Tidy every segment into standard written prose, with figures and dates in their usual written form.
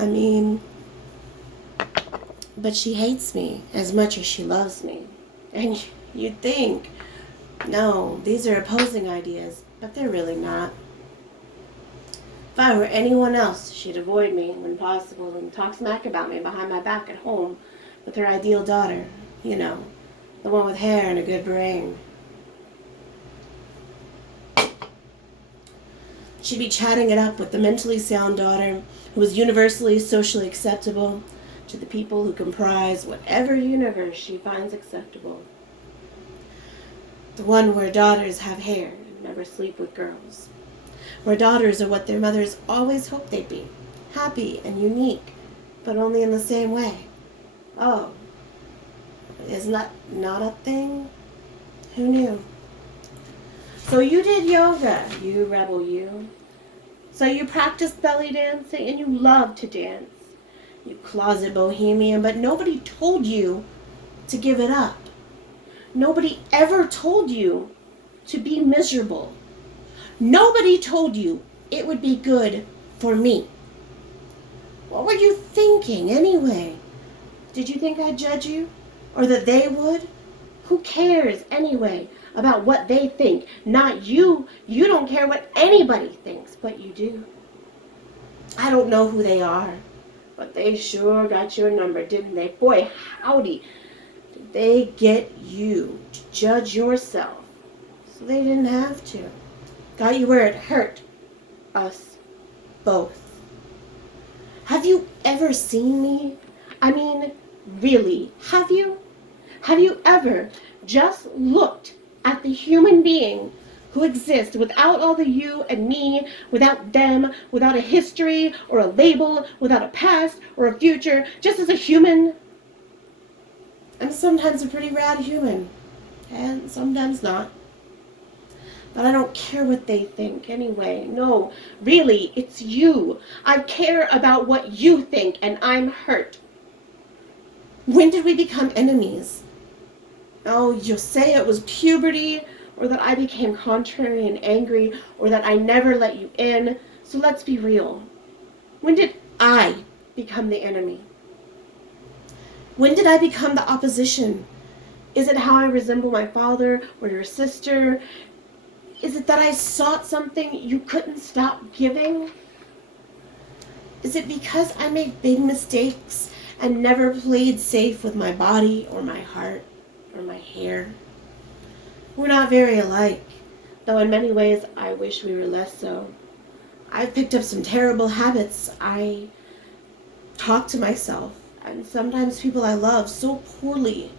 I mean, but she hates me as much as she loves me. And you'd think, no, these are opposing ideas, but they're really not. If I were anyone else, she'd avoid me when possible and talk smack about me behind my back at home with her ideal daughter. You know, the one with hair and a good brain. She'd be chatting it up with the mentally sound daughter who was universally socially acceptable to the people who comprise whatever universe she finds acceptable. The one where daughters have hair and never sleep with girls. Where daughters are what their mothers always hoped they'd be. Happy and unique, but only in the same way. Oh, isn't that not a thing? Who knew? So you did yoga, you rebel you. So you practiced belly dancing and you love to dance. You closet bohemian, but nobody told you to give it up. Nobody ever told you to be miserable. Nobody told you it would be good for me. What were you thinking anyway? Did you think I'd judge you? Or that they would? Who cares anyway about what they think? Not you. You don't care what anybody thinks, but you do. I don't know who they are, but they sure got your number, didn't they? Boy, howdy. Did they get you to judge yourself so they didn't have to. Got you where it hurt. Us both. Have you ever seen me? I mean, really, have you? Have you ever just looked at the human being who exists without all the you and me, without them, without a history or a label, without a past or a future, just as a human? I'm sometimes a pretty rad human, and sometimes not. But I don't care what they think anyway. No, really, it's you. I care about what you think, and I'm hurt. When did we become enemies? Oh, you'll say it was puberty, or that I became contrary and angry, or that I never let you in. So let's be real. When did I become the enemy? When did I become the opposition? Is it how I resemble my father or your sister? Is it that I sought something you couldn't stop giving? Is it because I made big mistakes and never played safe with my body or my heart or my hair? We're not very alike, though in many ways I wish we were less so. I've picked up some terrible habits. I talk to myself and sometimes people I love so poorly.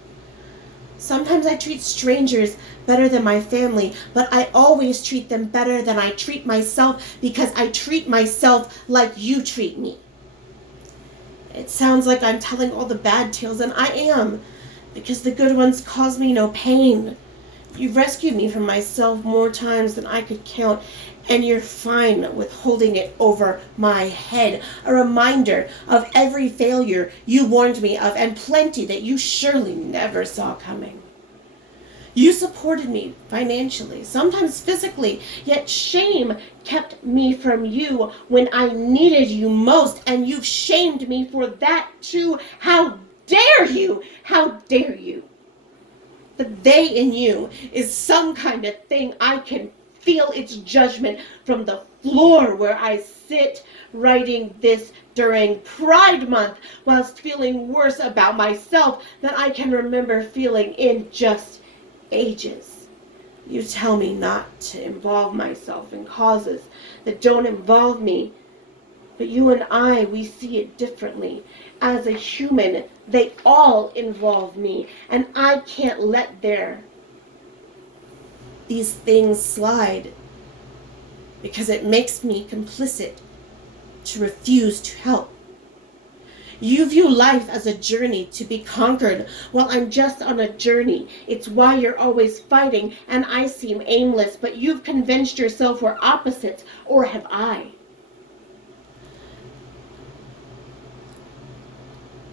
Sometimes I treat strangers better than my family, but I always treat them better than I treat myself because I treat myself like you treat me. It sounds like I'm telling all the bad tales, and I am, because the good ones cause me no pain. You've rescued me from myself more times than I could count, and you're fine with holding it over my head. A reminder of every failure you warned me of, and plenty that you surely never saw coming. You supported me financially, sometimes physically, yet shame kept me from you when I needed you most, and you've shamed me for that too. How dare you? How dare you? The they in you is some kind of thing. I can feel its judgment from the floor where I sit writing this during Pride Month, whilst feeling worse about myself than I can remember feeling in just ages. You tell me not to involve myself in causes that don't involve me, but you and I, we see it differently. As a human, they all involve me, and I can't let these things slide because it makes me complicit to refuse to help. You view life as a journey to be conquered, while I'm just on a journey. It's why you're always fighting, and I seem aimless, but you've convinced yourself we're opposites, or have I?